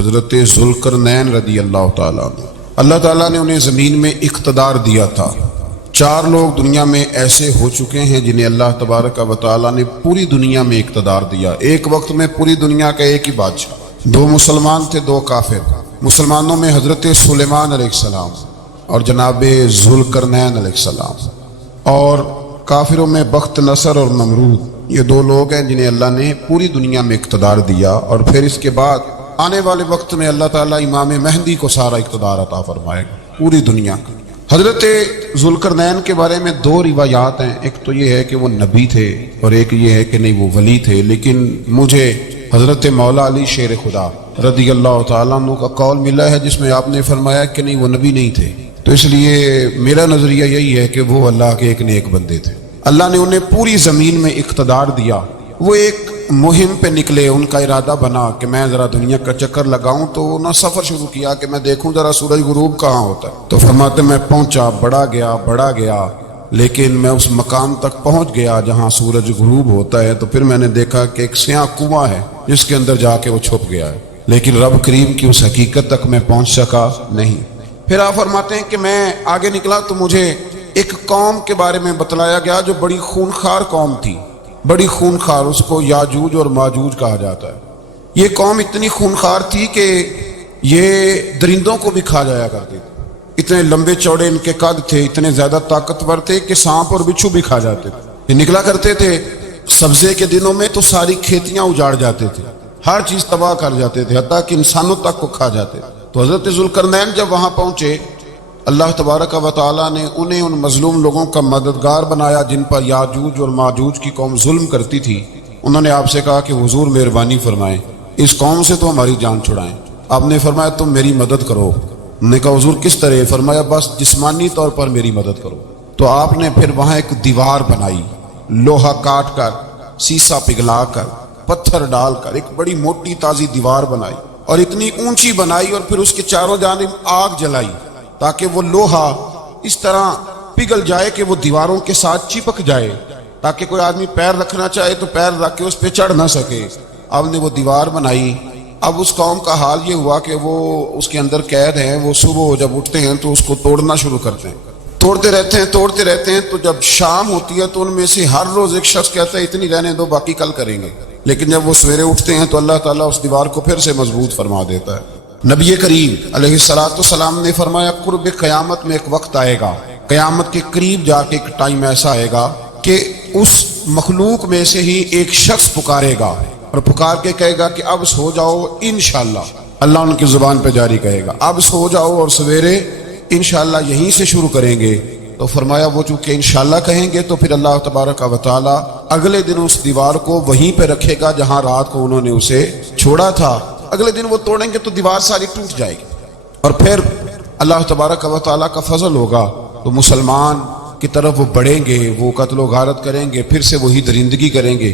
حضرت ذوالقرنین رضی اللہ تعالیٰ عنہ، اللہ تعالیٰ نے انہیں زمین میں اقتدار دیا تھا۔ 4 لوگ دنیا میں ایسے ہو چکے ہیں جنہیں اللہ تبارک و تعالیٰ نے پوری دنیا میں اقتدار دیا، ایک وقت میں پوری دنیا کا ایک ہی بادشاہ۔ 2 مسلمان تھے، 2 کافر۔ مسلمانوں میں حضرت سلیمان علیہ السلام اور جناب ذوالقرنین علیہ السلام، اور کافروں میں بخت نصر اور نمرود۔ یہ 2 لوگ ہیں جنہیں اللہ نے پوری دنیا میں اقتدار دیا، اور پھر اس کے بعد آنے والے وقت میں اللہ تعالیٰ امام مہدی کو سارا اقتدار عطا فرمائے گا پوری دنیا کا۔ حضرت ذوالقرنین کے بارے میں 2 روایات ہیں، ایک تو یہ ہے کہ وہ نبی تھے اور ایک یہ ہے کہ نہیں وہ ولی تھے، لیکن مجھے حضرت مولا علی شیر خدا رضی اللہ تعالیٰ عنہ کا قول ملا ہے جس میں آپ نے فرمایا کہ نہیں وہ نبی نہیں تھے، تو اس لیے میرا نظریہ یہی ہے کہ وہ اللہ کے ایک نیک بندے تھے۔ اللہ نے انہیں پوری زمین میں اقتدار دیا۔ وہ ایک مہم پہ نکلے، ان کا ارادہ بنا کہ میں ذرا دنیا کا چکر لگاؤں، تو انہوں نے سفر شروع کیا کہ میں دیکھوں ذرا سورج غروب کہاں ہوتا ہے۔ تو فرماتے میں پہنچا، بڑا گیا، لیکن میں اس مقام تک پہنچ گیا جہاں سورج غروب ہوتا ہے، تو پھر میں نے دیکھا کہ ایک سیاہ کنواں ہے جس کے اندر جا کے وہ چھپ گیا ہے، لیکن رب کریم کی اس حقیقت تک میں پہنچ سکا نہیں۔ پھر آپ فرماتے ہیں کہ میں آگے نکلا تو مجھے ایک قوم کے بارے میں بتلایا گیا جو بڑی خونخوار قوم تھی، بڑی خونخوار، اس کو یاجوج اور ماجوج کہا جاتا ہے۔ یہ قوم اتنی خونخوار تھی کہ یہ درندوں کو بھی کھا جایا کرتی تھی، اتنے لمبے چوڑے ان کے قد تھے، اتنے زیادہ طاقتور تھے کہ سانپ اور بچھو بھی کھا جاتے تھے۔ یہ نکلا کرتے تھے سبزے کے دنوں میں تو ساری کھیتیاں اجاڑ جاتے تھے، ہر چیز تباہ کر جاتے تھے، حتیٰ کہ انسانوں تک کو کھا جاتے تھے۔ تو حضرت ذوالقرنین جب وہاں پہنچے، اللہ تبارک و تعالیٰ نے انہیں ان مظلوم لوگوں کا مددگار بنایا جن پر یاجوج اور ماجوج کی قوم ظلم کرتی تھی۔ انہوں نے آپ سے کہا کہ حضور مہربانی فرمائیں، اس قوم سے تو ہماری جان چھڑائیں۔ آپ نے فرمایا تم میری مدد کرو۔ انہوں نے کہا حضور کس طرح؟ فرمایا بس جسمانی طور پر میری مدد کرو۔ تو آپ نے پھر وہاں ایک دیوار بنائی، لوہا کاٹ کر، سیسا پگھلا کر، پتھر ڈال کر ایک بڑی موٹی تازی دیوار بنائی، اور اتنی اونچی بنائی، اور پھر اس کے چاروں جانب آگ جلائی تاکہ وہ لوہا اس طرح پگھل جائے کہ وہ دیواروں کے ساتھ چپک جائے، تاکہ کوئی آدمی پیر رکھنا چاہے تو پیر رکھ کے اس پہ چڑھ نہ سکے۔ اب نے وہ دیوار بنائی۔ اب اس قوم کا حال یہ ہوا کہ وہ اس کے اندر قید ہیں، وہ صبح جب اٹھتے ہیں تو اس کو توڑنا شروع کرتے ہیں، توڑتے رہتے ہیں، تو جب شام ہوتی ہے تو ان میں سے ہر روز ایک شخص کہتا ہے اتنی رہنے دو، باقی کل کریں گے۔ لیکن جب وہ سویرے اٹھتے ہیں تو اللہ تعالیٰ اس دیوار کو پھر سے مضبوط فرما دیتا ہے۔ نبی کریم علیہ السلام نے فرمایا قرب قیامت میں ایک وقت آئے گا، قیامت کے قریب جا کے ایک ٹائم ایسا آئے گا کہ اس مخلوق میں سے ہی ایک شخص پکارے گا، اور پکار کے کہے گا کہ اب سو جاؤ انشاءاللہ۔ اللہ ان کی زبان پہ جاری کہے گا اب سو جاؤ، اور سویرے انشاءاللہ یہیں سے شروع کریں گے۔ تو فرمایا وہ چونکہ انشاءاللہ کہیں گے تو پھر اللہ تبارک و تعالی اگلے دن اس دیوار کو وہیں پہ رکھے گا جہاں رات کو انہوں نے اسے چھوڑا تھا۔ اگلے دن وہ توڑیں گے تو دیوار ساری ٹوٹ جائے گی، اور پھر اللہ تبارک و تعالیٰ کا فضل ہوگا تو مسلمان کی طرف وہ بڑھیں گے، وہ قتل و غارت کریں گے، پھر سے وہی درندگی کریں گے۔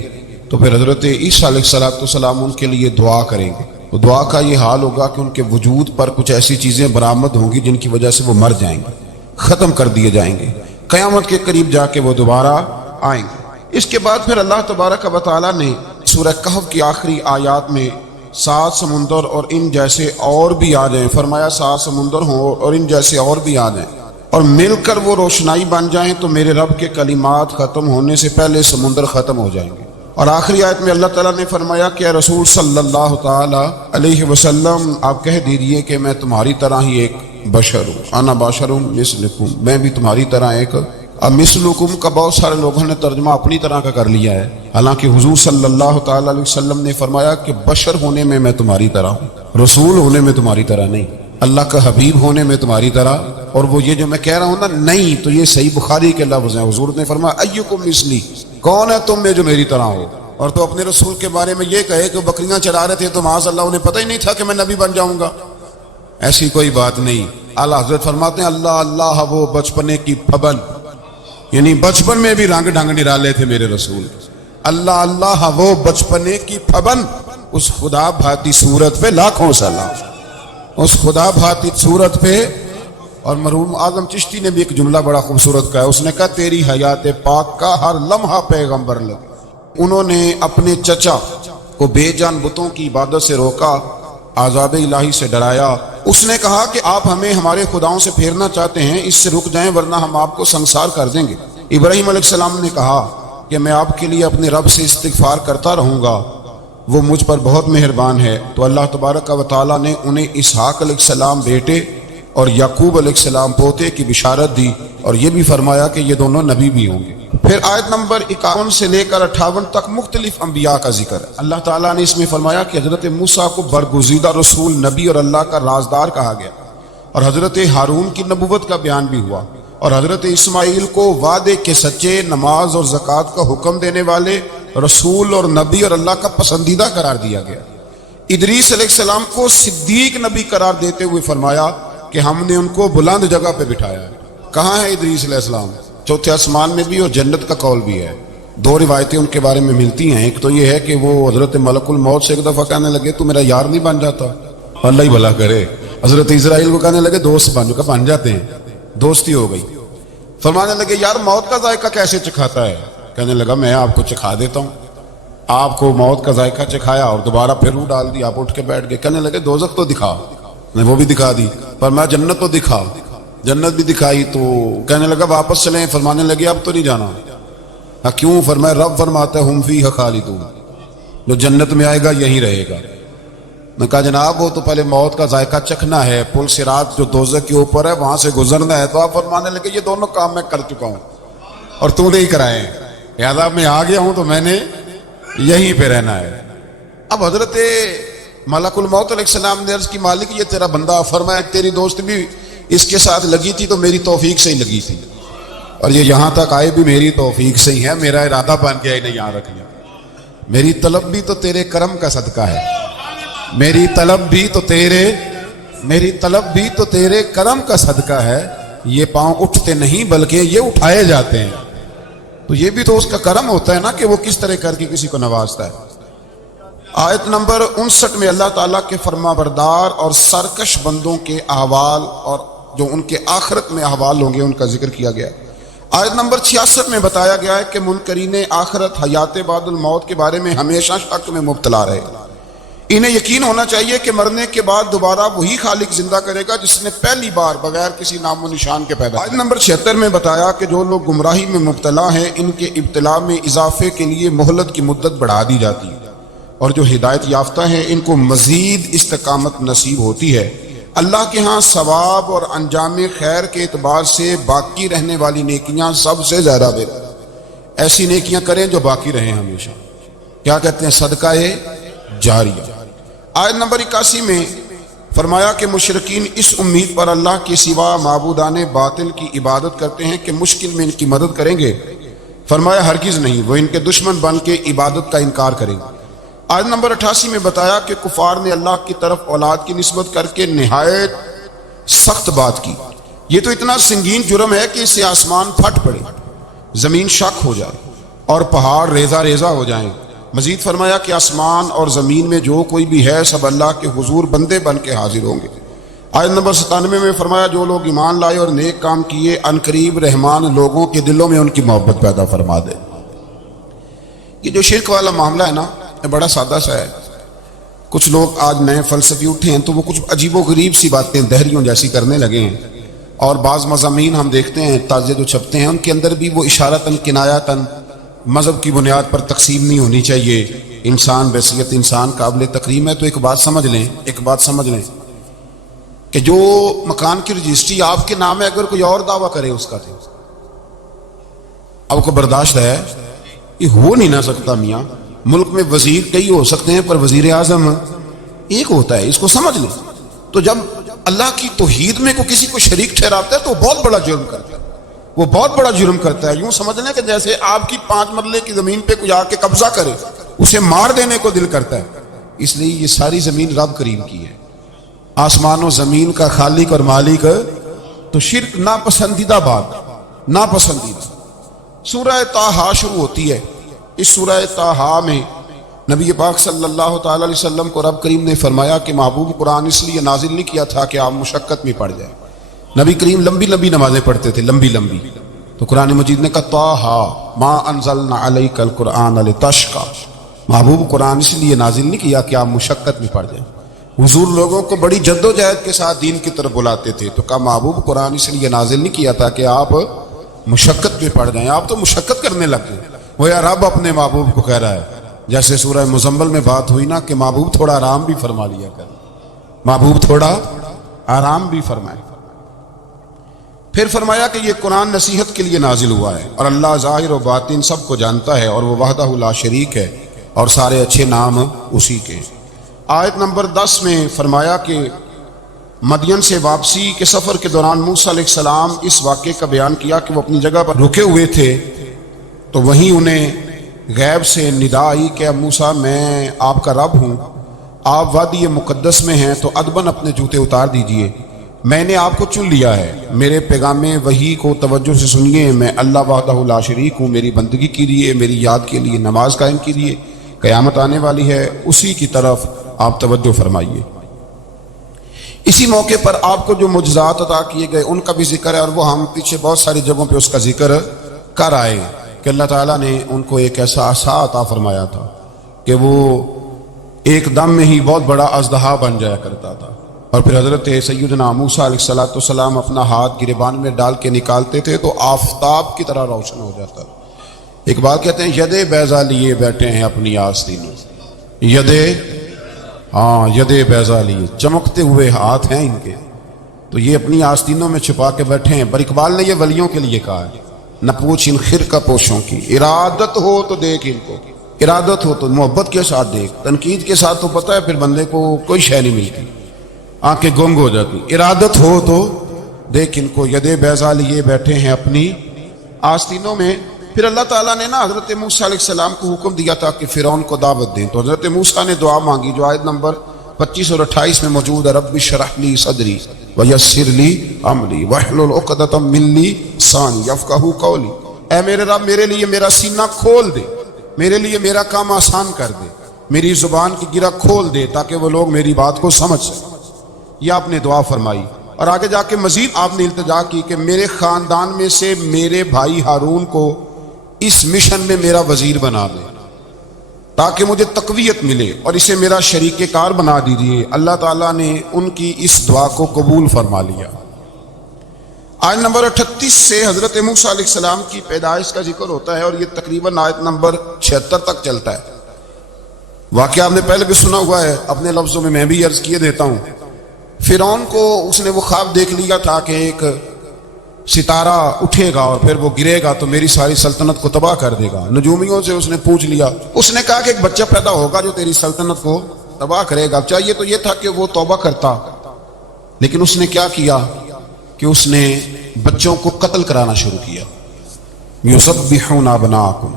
تو پھر حضرت عیسیٰ علیہ السلام ان کے لیے دعا کریں گے، تو دعا کا یہ حال ہوگا کہ ان کے وجود پر کچھ ایسی چیزیں برآمد ہوں گی جن کی وجہ سے وہ مر جائیں گے، ختم کر دیے جائیں گے۔ قیامت کے قریب جا کے وہ دوبارہ آئیں گے۔ اس کے بعد پھر اللہ تبارک و تعالیٰ نے سورہ کہف کی آخری آیات میں 7 سمندر اور ان جیسے اور بھی آ جائیں، فرمایا 7 سمندر ہوں اور ان جیسے اور بھی آ جائیں، اور مل کر وہ روشنائی بن جائیں، تو میرے رب کے کلمات ختم ہونے سے پہلے سمندر ختم ہو جائیں گے۔ اور آخری آیت میں اللہ تعالیٰ نے فرمایا کہ اے رسول صلی اللہ تعالی علیہ وسلم آپ کہہ دیجئے کہ میں تمہاری طرح ہی ایک بشر ہوں، انا بشر مثلکم، میں بھی تمہاری طرح ایک۔ اب مثلکم کا بہت سارے لوگوں نے ترجمہ اپنی طرح کا کر لیا ہے، حالانکہ حضور صلی اللہ تعالی علیہ وسلم نے فرمایا کہ بشر ہونے میں تمہاری طرح ہوں، رسول ہونے میں تمہاری طرح نہیں، اللہ کا حبیب ہونے میں تمہاری طرح۔ اور وہ یہ جو میں کہہ رہا ہوں نا نہیں، تو یہ صحیح بخاری کے لفظ ہیں، حضور نے فرمایا ایکم مثلی، کون ہے تم میں جو میری طرح ہو؟ اور تو اپنے رسول کے بارے میں یہ کہے کہ بکریاں چرا رہے تھے تو معاذ اللہ انہیں پتہ ہی نہیں تھا کہ میں نبی بن جاؤں گا، ایسی کوئی بات نہیں۔ اعلیٰ حضرت فرماتے ہیں اللہ اللہ وہ بچپنے کی پھبن، یعنی بچپن میں بھی رنگ ڈھنگ نرالے تھے میرے رسول۔ اللہ اللہ وہ بچپنے کی پھبن، اس خدا بھاتی صورت پہ لاکھوں سلام، اس خدا بھاتی صورت پہ۔ اور مرحوم اعظم چشتی نے بھی ایک جملہ بڑا خوبصورت کہا ہے، اس نے کہا تیری حیات پاک کا ہر لمحہ پیغمبر لگا۔ انہوں نے اپنے چچا کو بے جان بتوں کی عبادت سے روکا، عذاب الہی سے ڈرایا۔ اس نے کہا کہ آپ ہمیں ہمارے خداؤں سے پھیرنا چاہتے ہیں، اس سے رک جائیں ورنہ ہم آپ کو سنسار کر دیں گے۔ ابراہیم علیہ السلام نے کہا کہ میں آپ کے لیے اپنے رب سے استغفار کرتا رہوں گا، وہ مجھ پر بہت مہربان ہے۔ تو اللہ تبارک و تعالیٰ نے انہیں اسحاق علیہ السلام بیٹے اور یعقوب علیہ السلام پوتے کی بشارت دی، اور یہ بھی فرمایا کہ یہ دونوں نبی بھی ہوں گے۔ پھر آیت نمبر 51 سے لے کر 58 تک مختلف انبیاء کا ذکر ہے۔ اللہ تعالیٰ نے اس میں فرمایا کہ حضرت موسیٰ کو برگزیدہ رسول، نبی اور اللہ کا رازدار کہا گیا، اور حضرت ہارون کی نبوت کا بیان بھی ہوا، اور حضرت اسماعیل کو وعدے کے سچے، نماز اور زکوٰۃ کا حکم دینے والے رسول اور نبی اور اللہ کا پسندیدہ قرار دیا گیا۔ ادریس علیہ السلام کو صدیق نبی قرار دیتے ہوئے فرمایا کہ ہم نے ان کو بلند جگہ پہ بٹھایا ہے۔ کہاں ہے ادریس علیہ السلام؟ چوتھے آسمان میں بھی، اور جنت کا قول بھی ہے۔ دو روایتیں ان کے بارے میں ملتی ہیں۔ ایک تو یہ ہے کہ وہ حضرت ملک الموت سے ایک دفعہ کہنے لگے تو میرا یار نہیں بن جاتا؟ اللہ ہی بھلا کرے۔ حضرت اسرائیل کو کہنے لگے دوست بن جاتے ہیں، دوستی ہو گئی۔ فرمانے لگے یار موت کا ذائقہ کیسے چکھاتا ہے؟ کہنے لگا میں آپ کو چکھا دیتا ہوں۔ آپ کو موت کا ذائقہ چکھایا اور دوبارہ پھر روح ڈال دی، آپ اٹھ کے بیٹھ گئے۔ کہنے لگے دوزخ تو دکھا، نے وہ بھی دکھا دی، پر میں جنت تو دکھا، جنت بھی دکھائی۔ تو کہنے لگا واپس چلیں، فرمانے لگے اب تو نہیں جانا۔ ہاں کیوں؟ فرمایا رب فرماتا ہے ہم فیہا خالدون، جو جنت میں آئے گا یہی رہے گا۔ میں کہا جناب وہ تو پہلے موت کا ذائقہ چکھنا ہے، پل صراط جو دوزخ کے اوپر ہے وہاں سے گزرنا ہے۔ تو آپ فرمانے لگے یہ دونوں کام میں کر چکا ہوں اور تو نہیں کرائے، لہٰذا میں آ گیا ہوں تو میں نے یہیں پہ رہنا ہے۔ اب حضرت ملک الموت علیہ السلام نے عرض کی مالک یہ تیرا بندہ، فرمایا تیری دوست بھی اس کے ساتھ لگی تھی تو میری توفیق سے ہی لگی تھی، اور یہ یہاں تک آئے بھی میری توفیق سے ہی ہے، میرا ارادہ بن گیا انہیں یہاں رکھنا۔ میری طلب بھی تو تیرے کرم کا صدقہ ہے، میری طلب بھی تو تیرے کرم کا صدقہ ہے۔ یہ پاؤں اٹھتے نہیں بلکہ یہ اٹھائے جاتے ہیں، تو یہ بھی تو اس کا کرم ہوتا ہے نا کہ وہ کس طرح کر کے کسی کو نوازتا ہے۔ آیت نمبر 59 میں اللہ تعالیٰ کے فرما بردار اور سرکش بندوں کے احوال اور جو ان کے آخرت میں احوال ہوں گے ان کا ذکر کیا گیا۔ آیت نمبر 66 میں بتایا گیا ہے کہ منکرین آخرت حیات بعد الموت کے بارے میں ہمیشہ شک میں مبتلا رہے، انہیں یقین ہونا چاہیے کہ مرنے کے بعد دوبارہ وہی خالق زندہ کرے گا جس نے پہلی بار بغیر کسی نام و نشان کے پیدا کیا۔ آیت نمبر 76 میں بتایا کہ جو لوگ گمراہی میں مبتلا ہیں ان کے ابتلا میں اضافے کے لیے مہلت کی مدت بڑھا دی جاتی ہے، اور جو ہدایت یافتہ ہیں ان کو مزید استقامت نصیب ہوتی ہے۔ اللہ کے ہاں ثواب اور انجام خیر کے اعتبار سے باقی رہنے والی نیکیاں سب سے زیادہ بہتر، ایسی نیکیاں کریں جو باقی رہیں ہمیشہ، کیا کہتے ہیں صدقہ جاریہ۔ آیت نمبر 81 میں فرمایا کہ مشرکین اس امید پر اللہ کے سوا معبودان باطل کی عبادت کرتے ہیں کہ مشکل میں ان کی مدد کریں گے، فرمایا ہرگز نہیں، وہ ان کے دشمن بن کے عبادت کا انکار کریں گے۔ آیت نمبر 88 میں بتایا کہ کفار نے اللہ کی طرف اولاد کی نسبت کر کے نہایت سخت بات کی، یہ تو اتنا سنگین جرم ہے کہ اس سے آسمان پھٹ پڑے، زمین شک ہو جائے اور پہاڑ ریزہ ریزہ ہو جائیں۔ مزید فرمایا کہ آسمان اور زمین میں جو کوئی بھی ہے سب اللہ کے حضور بندے بن کے حاضر ہوں گے۔ آیت نمبر 97 میں فرمایا جو لوگ ایمان لائے اور نیک کام کیے عنقریب رحمان لوگوں کے دلوں میں ان کی محبت پیدا فرما دے۔ یہ جو شرک والا معاملہ ہے نا یہ بڑا سادہ سا ہے۔ کچھ لوگ آج نئے فلسفی اٹھے ہیں تو وہ کچھ عجیب و غریب سی باتیں دہریوں جیسی کرنے لگے ہیں، اور بعض مضامین ہم دیکھتے ہیں تازے جو چھپتے ہیں ان کے اندر بھی وہ اشارتاً کنایاتاً مذہب کی بنیاد پر تقسیم نہیں ہونی چاہیے، انسان بحیثیت انسان قابل تکریم ہے۔ تو ایک بات سمجھ لیں کہ جو مکان کی رجسٹری آپ کے نام ہے اگر کوئی اور دعویٰ کرے اس کا تو آپ کو برداشت ہے؟ یہ ہو نہیں نہ سکتا میاں، ملک میں وزیر کئی ہو سکتے ہیں پر وزیر اعظم ایک ہوتا ہے، اس کو سمجھ لیں۔ تو جب اللہ کی توحید میں کوئی کسی کو شریک ٹھہراتا ہے تو بہت بڑا جرم کرتا ہے، وہ بہت بڑا جرم کرتا ہے۔ یوں سمجھ لیں کہ جیسے آپ کی 5 مرلے کی زمین پہ کوئی آ کے قبضہ کرے، اسے مار دینے کو دل کرتا ہے۔ اس لیے یہ ساری زمین رب کریم کی ہے، آسمان و زمین کا خالق اور مالک۔ تو شرک ناپسندیدہ بات، ناپسندیدہ۔ سورہ طٰہٰ شروع ہوتی ہے، اس سورہ طٰہٰ میں نبی پاک صلی اللہ تعالی علیہ وسلم کو رب کریم نے فرمایا کہ محبوب قرآن اس لیے نازل نہیں کیا تھا کہ آپ مشقت میں پڑ جائیں۔ نبی کریم لمبی لمبی نمازیں پڑھتے تھے، لمبی لمبی، تو قرآن مجید نے کہا طٰہٰ ما انزلنا علیک القرآن لتشقیٰ، محبوب قرآن اس لیے نازل نہیں کیا کہ آپ مشقت میں پڑ جائیں۔ حضور لوگوں کو بڑی جدوجہد کے ساتھ دین کی طرف بلاتے تھے، تو کہا محبوب قرآن اس لیے نازل نہیں کیا تھا کہ آپ مشقت پہ پڑ جائیں، آپ تو مشقت کرنے لگ گئے۔ وہ یا رب اپنے محبوب کو کہہ رہا ہے، جیسے سورہ مزمل میں بات ہوئی نا کہ محبوب تھوڑا آرام بھی فرما لیا کر، محبوب تھوڑا آرام بھی فرمائے۔ پھر فرمایا کہ یہ قرآن نصیحت کے لیے نازل ہوا ہے، اور اللہ ظاہر و باطن سب کو جانتا ہے، اور وہ وحدہ لا شریک ہے، اور سارے اچھے نام اسی کے۔ آیت نمبر 10 میں فرمایا کہ مدین سے واپسی کے سفر کے دوران موسیٰ علیہ السلام اس واقعے کا بیان کیا کہ وہ اپنی جگہ پر رکے ہوئے تھے، تو وہیں انہیں غیب سے ندا آئی کہ موسیٰ میں آپ کا رب ہوں، آپ وادی مقدس میں ہیں تو ادباً اپنے جوتے اتار دیجئے، میں نے آپ کو چن لیا ہے، میرے پیغام وحی کو توجہ سے سنیے، میں اللہ وحدہ لا شریک ہوں، میری بندگی کیجیے، میری یاد کے لیے نماز قائم کیجیے، قیامت آنے والی ہے، اسی کی طرف آپ توجہ فرمائیے۔ اسی موقع پر آپ کو جو معجزات عطا کیے گئے ان کا بھی ذکر ہے، اور وہ ہم پیچھے بہت ساری جگہوں پہ اس کا ذکر کر آئے کہ اللہ تعالیٰ نے ان کو ایک ایسا عصا عطا فرمایا تھا کہ وہ ایک دم میں ہی بہت بڑا اژدہا بن جایا کرتا تھا، اور پھر حضرت سیدنا موسیٰ علیہ السلام اپنا ہاتھ گریبان میں ڈال کے نکالتے تھے تو آفتاب کی طرح روشن ہو جاتا تھا۔ ایک بات کہتے ہیں ید بیضا لیے بیٹھے ہیں اپنی آستینوں، ید بیضا لیے، چمکتے ہوئے ہاتھ ہیں ان کے، تو یہ اپنی آستینوں میں چھپا کے بیٹھے ہیں۔ پر اقبال نے یہ ولیوں کے لیے کہا ہے، نہ پوچھ ان خرقہ پوشوں کی، ارادت ہو تو دیکھ ان کو، ارادت ہو تو محبت کے ساتھ دیکھ، تنقید کے ساتھ تو پتہ ہے پھر بندے کو کوئی شے نہیں ملتی، آنکھیں گنگ ہو جاتی، ارادت ہو تو دیکھ ان کو، ید بیضا لیے بیٹھے ہیں اپنی آستینوں میں۔ پھر اللہ تعالیٰ نے نا حضرت موسیٰ علیہ السلام کو حکم دیا تھا کہ فرعون کو دعوت دیں، تو حضرت موسیٰ نے دعا مانگی جو آیت نمبر 25 اور 28 میں موجود ہے، رب اشرح لی صدری ویسر لی امری واحلل عقدۃ من لسانی یفقہوا قولی، اے میرے رب میرے لیے میرا سینہ کھول دے، میرے لیے میرا کام آسان کر دے، میری زبان کی گرہ کھول دے تاکہ وہ لوگ میری بات کو سمجھ سکیں۔ یہ آپ نے دعا فرمائی، اور آگے جا کے مزید آپ نے التجا کی کہ میرے خاندان میں سے میرے بھائی ہارون کو اس مشن میں میرا وزیر بنا دے تاکہ مجھے تقویت ملے، اور اسے میرا شریک کار بنا دیجیے۔ اللہ تعالیٰ نے ان کی اس دعا کو قبول فرما لیا۔ آیت نمبر 38 سے حضرت موسیٰ علیہ السلام کی پیدائش کا ذکر ہوتا ہے، اور یہ تقریباً آیت نمبر 76 تک چلتا ہے۔ واقعہ آپ نے پہلے بھی سنا ہوا ہے، اپنے لفظوں میں بھی عرض کیے دیتا ہوں۔ فرعون کو اس نے وہ خواب دیکھ لیا تھا کہ ایک ستارہ اٹھے گا اور پھر وہ گرے گا تو میری ساری سلطنت کو تباہ کر دے گا۔ نجومیوں سے اس نے پوچھ لیا، اس نے کہا کہ ایک بچہ پیدا ہوگا جو تیری سلطنت کو تباہ کرے گا۔ چاہیے تو یہ تھا کہ وہ توبہ کرتا، لیکن اس نے کیا کیا کہ اس نے بچوں کو قتل کرانا شروع کیا۔ یذبحون ابناءکم،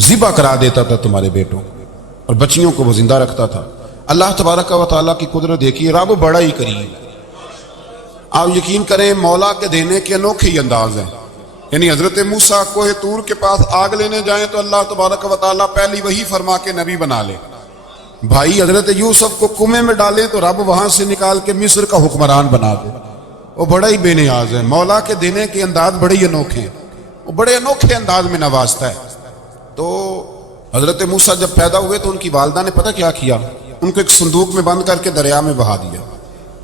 ذبح کرا دیتا تھا تمہارے بیٹوں کو، اور بچیوں کو وہ زندہ رکھتا تھا۔ اللہ تبارک و تعالیٰ کی قدرت دیکھیے، رب بڑا ہی کریم۔ آپ یقین کریں مولا کے دینے کے انوکھے ہی انداز ہیں، یعنی حضرت موسیٰ کوہ طور کے پاس آگ لینے جائیں تو اللہ تبارک و تعالیٰ پہلی وہی فرما کے نبی بنا لے، بھائی حضرت یوسف کو کنویں میں ڈالیں تو رب وہاں سے نکال کے مصر کا حکمران بنا دے۔ وہ بڑا ہی بے نیاز ہے، مولا کے دینے کے انداز بڑے ہی انوکھے ہیں، وہ بڑے انوکھے انداز میں نوازتا ہے۔ تو حضرت موسیٰ جب پیدا ہوئے تو ان کی والدہ نے پتہ کیا کیا، ان کو ایک صندوق میں بند کر کے دریا میں بہا دیا۔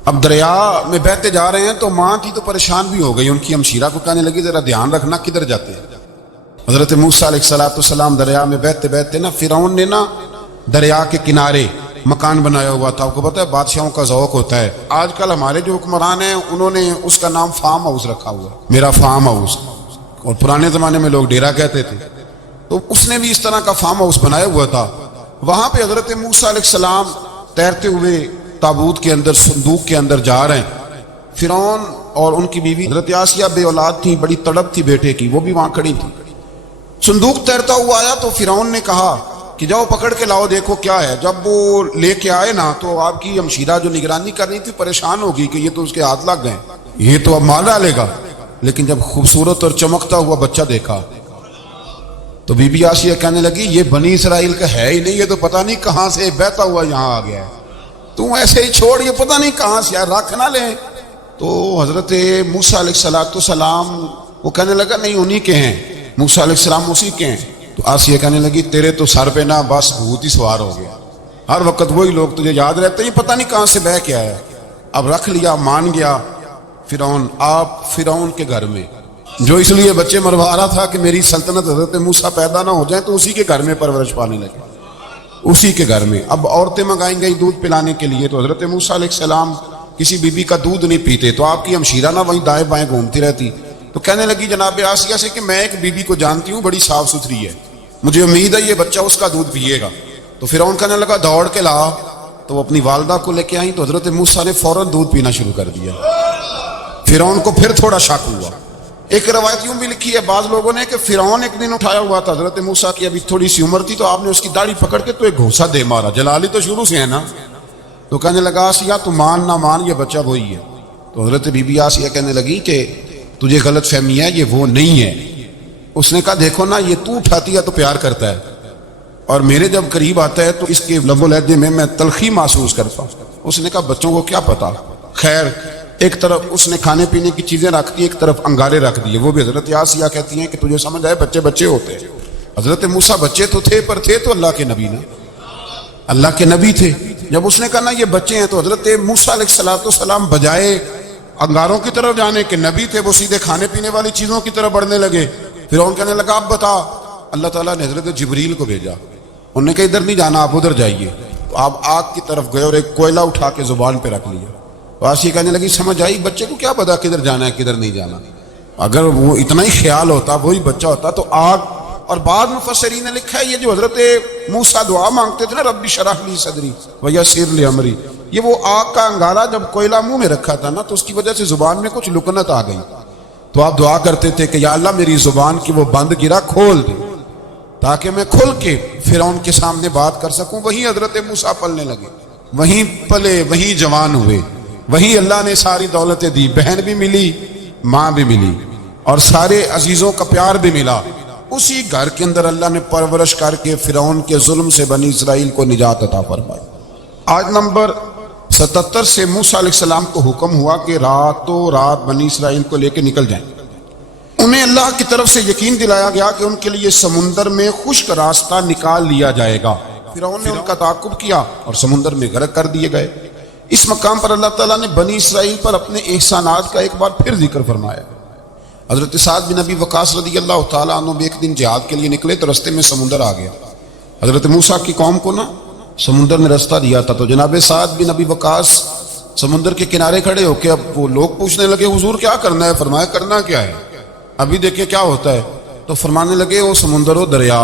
اب دریا میں بہتے جا رہے ہیں تو ماں کی تو پریشان بھی ہو گئی، ان کی ہمشیرہ کو کہنے لگی ذرا دھیان رکھنا کدھر جاتے ہیں۔ حضرت موسیٰ علیہ السلام دریا میں بہتے بہتے نا فرعون نے نا دریا کے کنارے مکان بنایا ہوا تھا۔ آپ کو پتہ ہے بادشاہوں کا ذوق ہوتا ہے، آج کل ہمارے جو حکمران ہیں انہوں نے اس کا نام فارم ہاؤس رکھا ہوا، میرا فارم ہاؤس، اور پرانے زمانے میں لوگ ڈیرا کہتے تھے، تو اس نے بھی اس طرح کا فارم ہاؤس بنایا ہوا تھا۔ وہاں پہ حضرت موسیٰ علیہ السلام تیرتے ہوئے تابوت کے اندر صندوق کے اندر جا رہے ہیں۔ فرعون اور ان کی بیوی حضرت آسیہ بے اولاد تھی، بڑی تڑپ تھی بیٹے کی، وہ بھی وہاں کھڑی تھی۔ صندوق تیرتا ہوا آیا تو فرعون نے کہا کہ جاؤ پکڑ کے لاؤ دیکھو کیا ہے۔ جب وہ لے کے آئے نا تو آپ کی ہمشیرہ جو نگرانی کر رہی تھی پریشان ہوگی کہ یہ تو اس کے ہاتھ لگ گئے، یہ تو اب مار ڈالے گا۔ لیکن جب خوبصورت اور چمکتا ہوا بچہ دیکھا تو بی بی آسیہ کہنے لگی یہ بنی اسرائیل کا ہے ہی نہیں، یہ تو پتہ نہیں کہاں سے بہتا ہوا یہاں آ گیا ہے، تو ایسے ہی چھوڑ، یہ پتہ نہیں کہاں سے رکھ نہ لیں۔ تو حضرت موسیٰ علیہ السلام وہ کہنے لگا نہیں انہی کے ہیں، موسیٰ علیہ السلام اسی کے ہیں۔ تو آسیہ کہنے لگی تیرے تو سر پہ نا بس بھوت ہی سوار ہو گیا، ہر وقت وہی لوگ تجھے یاد رہتے ہیں، پتہ نہیں کہاں سے بہ کے آیا. اب رکھ لیا، مان گیا فرعون. آپ فرعون کے گھر میں جو اس لیے بچے مروا رہا تھا کہ میری سلطنت حضرت موسیٰ پیدا نہ ہو جائے، تو اسی کے گھر میں پرورش پانے لگے، اسی کے گھر میں. اب عورتیں منگائیں گئی دودھ پلانے کے لیے، تو حضرت موسیٰ علیہ السلام کسی بی بی کا دودھ نہیں پیتے، تو آپ کی ہمشیرہ نہ وہیں دائیں بائیں گھومتی رہتی. تو کہنے لگی جناب آسیہ سے کہ میں ایک بی بی کو جانتی ہوں، بڑی صاف ستھری ہے، مجھے امید ہے یہ بچہ اس کا دودھ پیے گا. تو فرعون کہنے لگا دوڑ کے لا. تو وہ اپنی والدہ کو لے کے آئیں، تو حضرت موسیٰ نے فوراً دودھ پینا شروع کر دیا. فرعون کو پھر تھوڑا شک ہوا. ایک روایت یوں بھی لکھی ہے بعض لوگوں نے کہ فرعون ایک دن اٹھایا ہوا تھا، حضرت موسیٰ کی ابھی تھوڑی سی عمر تھی، تو آپ نے اس کی داڑھی پکڑ کے تو ایک گھوسا دے مارا. جلالی تو شروع سے ہے نا. تو کہنے لگا آسیہ تو مان نہ مان، یہ بچہ وہی ہے. تو حضرت بی بی آسیہ کہنے لگی کہ تجھے غلط فہمی ہے، یہ وہ نہیں ہے. اس نے کہا دیکھو نا، یہ تو اٹھاتی ہے تو پیار کرتا ہے، اور میرے جب قریب آتا ہے تو اس کے لب و لہجے میں تلخی محسوس کرتا ہوں. اس نے کہا بچوں کو کیا پتا. خیر، ایک طرف اس نے کھانے پینے کی چیزیں رکھ دی، ایک طرف انگارے رکھ دیے. وہ بھی حضرت آسیہ کہتی ہیں کہ تجھے سمجھ آئے بچے بچے ہوتے ہیں. حضرت موسیٰ بچے تو تھے، پر تھے تو اللہ کے نبی نا، اللہ کے نبی تھے. جب اس نے کہا نا یہ بچے ہیں، تو حضرت موسیٰ علیہ السلام بجائے انگاروں کی طرف جانے کے نبی تھے، وہ سیدھے کھانے پینے والی چیزوں کی طرف بڑھنے لگے. پھر ان کہنے لگا اب بتا. اللہ تعالیٰ نے حضرت جبریل کو بھیجا. انہوں نے کہا ادھر نہیں جانا، آپ ادھر جائیے. تو آپ آگ کی طرف گئے اور ایک کوئلہ اٹھا کے زبان پہ رکھ لیا. آسیہ کہنے لگی سمجھ آئی، بچے کو کیا پتا کدھر جانا ہے کدھر نہیں جانا. اگر وہ اتنا ہی خیال ہوتا، وہی بچہ ہوتا تو آگ. اور بعض مفسرین نے لکھا ہے یہ جو حضرت موسیٰ دعا مانگتے تھے نا رب اشرح لی صدری ویسر لی امری، یہ وہ آگ کا انگارہ جب کوئلہ منہ میں رکھا تھا نا، تو اس کی وجہ سے زبان میں کچھ لکنت آ گئی. تو آپ دعا کرتے تھے کہ یا اللہ میری زبان کی وہ بند گرا کھول دے، تاکہ میں کھل کے فرعون کے سامنے بات کر سکوں. وہیں حضرت موسیٰ پلنے لگے، وہیں پلے، وہیں جوان ہوئے، وہیں اللہ نے ساری دولتیں دی. بہن بھی ملی، ماں بھی ملی، اور سارے عزیزوں کا پیار بھی ملا. اسی گھر کے اندر اللہ نے پرورش کر کے فرعون کے ظلم سے بنی اسرائیل کو نجات عطا فرمائی. آیت نمبر 77 سے موسیٰ علیہ السلام کو حکم ہوا کہ راتوں رات بنی اسرائیل کو لے کے نکل جائیں. انہیں اللہ کی طرف سے یقین دلایا گیا کہ ان کے لیے سمندر میں خشک راستہ نکال لیا جائے گا. فرعون نے ان کا تعاقب کیا اور سمندر میں غرق کر دیے گئے. اس مقام پر اللہ تعالیٰ نے بنی اسرائیل پر اپنے احسانات کا ایک بار پھر ذکر فرمایا. حضرت سعد بن ابی وقاص رضی اللہ تعالیٰ عنہ بھی ایک دن جہاد کے لیے نکلے، تو رستے میں سمندر آ گیا. حضرت موسیٰ کی قوم کو نا سمندر نے رستہ دیا تھا. تو جناب سعد بن ابی وقاص سمندر کے کنارے کھڑے ہو کے اب وہ لوگ پوچھنے لگے حضور کیا کرنا ہے؟ فرمایا کرنا کیا ہے، ابھی دیکھیں کیا ہوتا ہے. تو فرمانے لگے وہ سمندر و دریا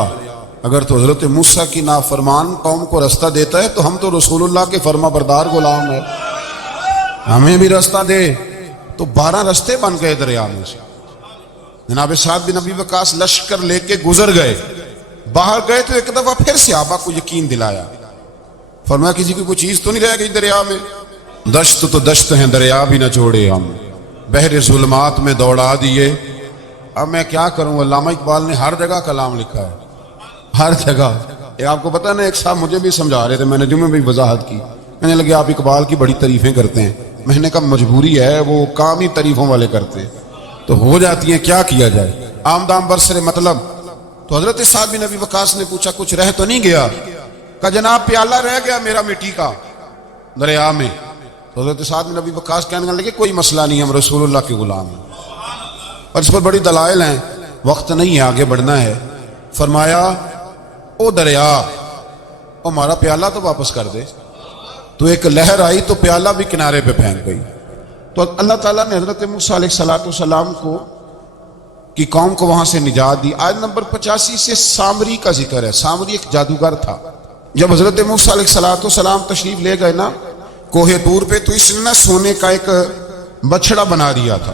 اگر تو حضرت موسیٰ کی نافرمان قوم کو رستہ دیتا ہے تو ہم تو رسول اللہ کے فرما بردار غلام ہیں، ہمیں بھی رستہ دے. تو 12 رستے بن گئے دریا میں سے. جناب سعد بن ابی وقاص لشکر لے کے گزر گئے، باہر گئے تو ایک دفعہ پھر صحابہ کو یقین دلایا. فرمایا کسی کی کوئی چیز تو نہیں رہ گئی دریا میں؟ دشت تو دشت ہیں، دریا بھی نہ چھوڑے ہم، بحر ظلمات میں دوڑا دیے. اب میں کیا کروں، علامہ اقبال نے ہر جگہ کلام لکھا ہے، ہر جگہ. یہ آپ کو پتہ نا، ایک صاحب مجھے بھی سمجھا رہے تھے، میں نے جمعے میں بھی وضاحت کی. کہنے لگے آپ اقبال کی بڑی تعریفیں کرتے ہیں. میں نے کہا مجبوری ہے، وہ کام ہی تعریفوں والے کرتے ہیں تو ہو جاتی ہیں، کیا کیا جائے، عام دام برسر مطلب. تو حضرت سعد بن ابی وقاص نے پوچھا کچھ رہ تو نہیں گیا؟ کہا جناب پیالہ رہ گیا میرا مٹی کا دریا میں. تو حضرت سعد بن ابی وقاص کہنے لگے کوئی مسئلہ نہیں، ہم رسول اللہ کے غلام ہیں. اور اس پر بڑی دلائل ہیں، وقت نہیں ہے آگے بڑھنا ہے. فرمایا او دریا، او ہمارا پیالہ تو واپس کر دے. تو ایک لہر آئی تو پیالہ بھی کنارے پہ پھینک گئی. تو اللہ تعالیٰ نے حضرت موسیٰ علیہ السلام کو کی قوم کو وہاں سے نجات دی. آیت نمبر 85 سے سامری کا ذکر ہے. سامری ایک جادوگر تھا. جب حضرت موسیٰ علیہ السلام تشریف لے گئے نا کوہ طور پہ، تو اس نے سونے کا ایک بچڑا بنا دیا تھا،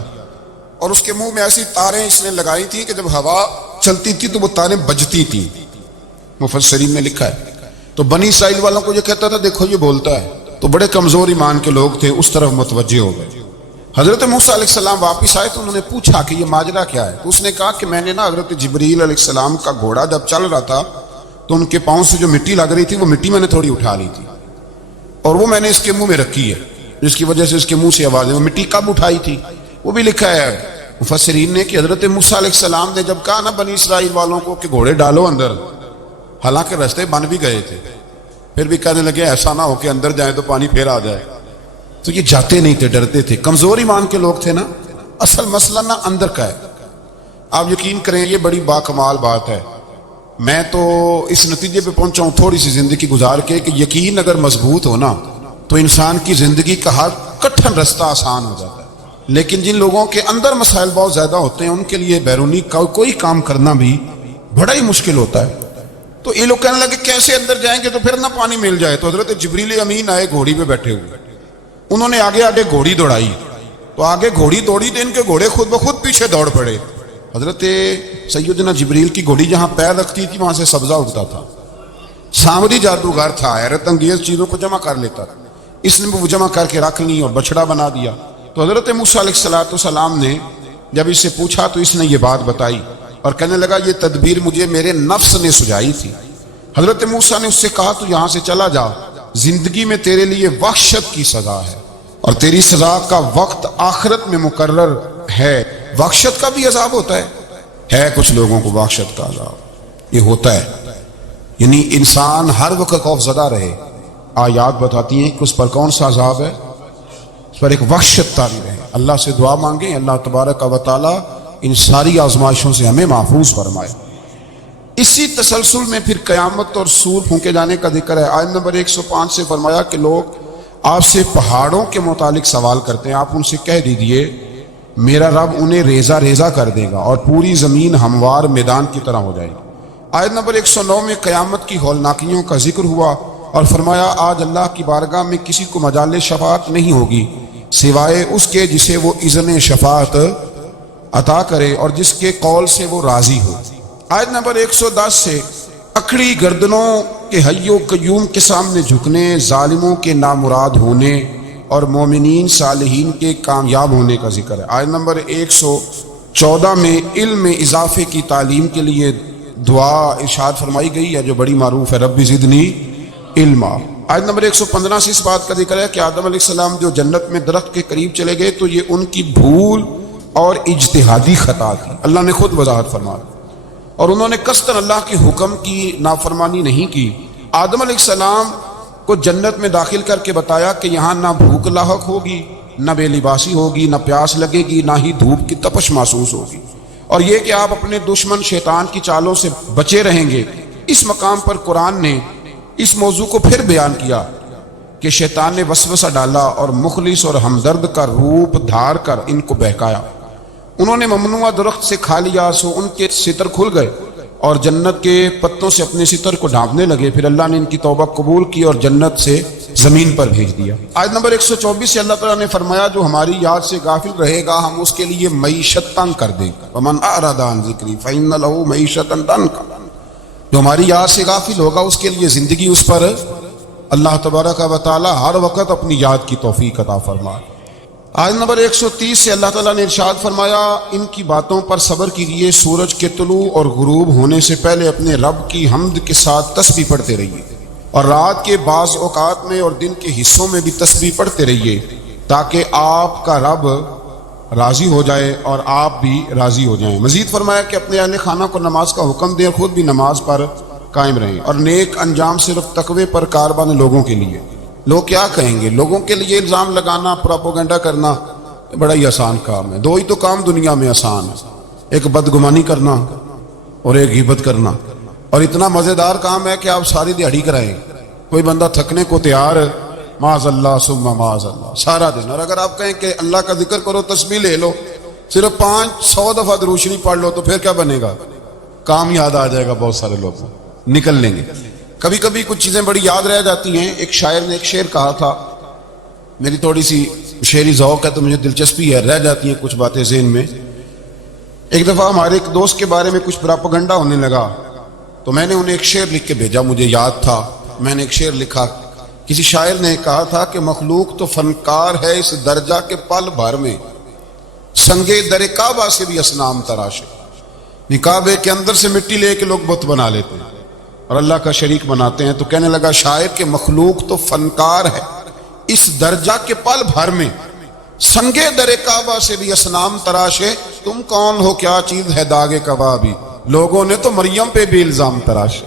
اور اس کے منہ میں ایسی تاریں اس نے لگائی تھیں کہ جب ہوا چلتی تھی تو وہ تاریں بجتی تھیں. مفسرین نے لکھا ہے. تو بنی اسرائیل والوں کو یہ کہتا تھا دیکھو یہ بولتا ہے. تو بڑے کمزور ایمان کے لوگ تھے، اس طرف متوجہ ہو گئے. حضرت موسیٰ علیہ السلام واپس آئے تو انہوں نے پوچھا کہ یہ ماجرا کیا ہے. تو اس نے کہا کہ میں نے نا حضرت جبریل علیہ السلام کا گھوڑا جب چل رہا تھا تو ان کے پاؤں سے جو مٹی لگ رہی تھی وہ مٹی میں نے تھوڑی اٹھا لی تھی، اور وہ میں نے اس کے منہ میں رکھی ہے، جس کی وجہ سے اس کے منہ سے آوازیں. وہ مٹی کب اٹھائی تھی وہ بھی لکھا ہے مفسرین نے کہ حضرت موسیٰ علیہ السلام نے جب کہا نا بنی اسرائیل والوں کو کہ گھوڑے ڈالو اندر، حالانکہ رستے بن بھی گئے تھے، پھر بھی کہنے لگے ایسا نہ ہو کہ اندر جائیں تو پانی پھر آ جائے. تو یہ جاتے نہیں تھے، ڈرتے تھے، کمزور ایمان کے لوگ تھے نا. اصل مسئلہ نہ اندر کا ہے. آپ یقین کریں یہ بڑی باکمال بات ہے. میں تو اس نتیجے پہ پہنچا ہوں تھوڑی سی زندگی گزار کے کہ یقین اگر مضبوط ہو نا تو انسان کی زندگی کا ہر کٹھن رستہ آسان ہو جاتا ہے. لیکن جن لوگوں کے اندر مسائل بہت زیادہ ہوتے ہیں ان کے لیے بیرونی کوئی کام کرنا بھی بڑا ہی مشکل ہوتا ہے. تو یہ لوگ کہنے لگے کیسے اندر جائیں گے تو پھر نہ پانی مل جائے. تو حضرت جبریل امین آئے گھوڑی پہ بیٹھے ہوئے. انہوں نے آگے آگے گھوڑی دوڑائی تو آگے گھوڑی دوڑی تو ان کے گھوڑے خود بخود پیچھے دوڑ پڑے. حضرت سیدنا جبریل کی گھوڑی جہاں پیر رکھتی تھی وہاں سے سبزہ اگتا تھا. سامری جادوگر تھا، حیرت انگیز چیزوں کو جمع کر لیتا تھا. اس نے وہ جمع کر کے رکھ لی اور بچڑا بنا دیا. تو حضرت موسیٰ علیہ السلام نے جب اس سے پوچھا تو اس نے یہ بات بتائی اور کہنے لگا یہ تدبیر مجھے میرے نفس نے سجائی تھی. حضرت موسیٰ نے اس سے کہا تو یہاں سے چلا جا، زندگی میں تیرے لیے وحشت کی سزا ہے اور تیری سزا کا وقت آخرت میں مقرر ہے. وحشت کا بھی عذاب ہوتا ہے کچھ لوگوں کو وحشت کا عذاب یہ ہوتا ہے. یعنی انسان ہر وقت خوف زدہ رہے. آیات بتاتی ہیں کہ اس پر کون سا عذاب ہے، اس پر ایک وحشت طاری رہے. اللہ سے دعا مانگیں اللہ تبارک و تعالی ان ساری آزمائشوں سے ہمیں محفوظ فرمائے. اسی تسلسل میں پھر قیامت اور سور پھونکے جانے کا ذکر ہے. آیت نمبر 105 سے فرمایا کہ لوگ آپ سے پہاڑوں کے متعلق سوال کرتے ہیں، آپ ان سے کہہ دیجئے میرا رب انہیں ریزہ ریزہ کر دے گا اور پوری زمین ہموار میدان کی طرح ہو جائے گی. آیت نمبر 109 میں قیامت کی ہولناکیوں کا ذکر ہوا اور فرمایا آج اللہ کی بارگاہ میں کسی کو مجال شفاعت نہیں ہوگی سوائے اس کے جسے وہ اذن شفاعت عطا کرے اور جس کے قول سے وہ راضی ہو. آیت نمبر 110 سے اکڑی گردنوں کے حی و قیوم کے سامنے جھکنے، ظالموں کے نامراد ہونے اور مومنین صالحین کے کامیاب ہونے کا ذکر ہے. آیت نمبر 114 میں علم میں اضافے کی تعلیم کے لیے دعا ارشاد فرمائی گئی ہے جو بڑی معروف ہے، رب زدنی علما. آیت نمبر 115 سے اس بات کا ذکر ہے کہ آدم علیہ السلام جو جنت میں درخت کے قریب چلے گئے تو یہ ان کی بھول اور اجتہادی خطا تھی. اللہ نے خود وضاحت فرمایا اور انہوں نے قصداً اللہ کے حکم کی نافرمانی نہیں کی. آدم علیہ السلام کو جنت میں داخل کر کے بتایا کہ یہاں نہ بھوک لاحق ہوگی، نہ بے لباسی ہوگی، نہ پیاس لگے گی، نہ ہی دھوپ کی تپش محسوس ہوگی، اور یہ کہ آپ اپنے دشمن شیطان کی چالوں سے بچے رہیں گے. اس مقام پر قرآن نے اس موضوع کو پھر بیان کیا کہ شیطان نے وسوسہ ڈالا اور مخلص اور ہمدرد کا روپ دھار کر ان کو بہکایا. انہوں نے ممنوعہ درخت سے کھا لیا سو ان کے ستر کھل گئے اور جنت کے پتوں سے اپنے ستر کو ڈھانپنے لگے. پھر اللہ نے ان کی توبہ قبول کی اور جنت سے زمین پر بھیج دیا. آیت نمبر 124 سے اللہ تعالیٰ نے فرمایا جو ہماری یاد سے غافل رہے گا ہم اس کے لیے معیشت تنگ کر دیں گے. ومن اعرض عن ذکری فإن له معیشۃ ضنکا. جو ہماری یاد سے غافل ہوگا اس کے لیے زندگی اس پر اللہ تبارک و تعالی ہر وقت اپنی یاد کی توفیق عطا فرمائے. آیت نمبر 130 سے اللہ تعالیٰ نے ارشاد فرمایا ان کی باتوں پر صبر کیجیے، سورج کے طلوع اور غروب ہونے سے پہلے اپنے رب کی حمد کے ساتھ تسبیح پڑھتے رہیے اور رات کے بعض اوقات میں اور دن کے حصوں میں بھی تسبیح پڑھتے رہیے تاکہ آپ کا رب راضی ہو جائے اور آپ بھی راضی ہو جائیں. مزید فرمایا کہ اپنے اہل خانہ کو نماز کا حکم دیں اور خود بھی نماز پر قائم رہیں اور نیک انجام صرف تقوی پر کاربان لوگوں کے لیے. لوگ کیا کہیں گے؟ لوگوں کے لیے الزام لگانا، پروپیگنڈا کرنا بڑا ہی آسان کام ہے. دو ہی تو کام دنیا میں آسان ہے، ایک بدگمانی کرنا اور ایک غیبت کرنا. اور اتنا مزیدار کام ہے کہ آپ ساری دیہڑی کرائیں. کوئی بندہ تھکنے کو تیار ہے، معاذ اللہ ثم معاذ اللہ سارا دن. اور اگر آپ کہیں کہ اللہ کا ذکر کرو، تسبیح لے لو، صرف 500 دفعہ دروشنی پڑھ لو تو پھر کیا بنے گا؟ کام یاد آ جائے گا. بہت سارے لوگ نکل لیں گے. کبھی کبھی کچھ چیزیں بڑی یاد رہ جاتی ہیں. ایک شاعر نے ایک شعر کہا تھا، میری تھوڑی سی شعری ذوق ہے تو مجھے دلچسپی ہے، رہ جاتی ہیں کچھ باتیں ذہن میں. ایک دفعہ ہمارے ایک دوست کے بارے میں کچھ پراپیگنڈا ہونے لگا تو میں نے انہیں ایک شعر لکھ کے بھیجا. مجھے یاد تھا، میں نے ایک شعر لکھا. کسی شاعر نے کہا تھا کہ مخلوق تو فنکار ہے اس درجہ کے پل بھر میں، سنگے در کعبہ سے بھی اصنام تراشے. کعبے کے اندر سے مٹی لے کے لوگ بت بنا لیتے ہیں اور اللہ کا شریک بناتے ہیں. تو کہنے لگا شاعر کہ مخلوق تو فنکار ہے اس درجہ کے پل بھر میں، سنگے در کعبہ سے بھی اصنام تراشے. تم کون ہو کیا چیز ہے داغ کبابی، لوگوں نے تو مریم پہ بھی الزام تراشے.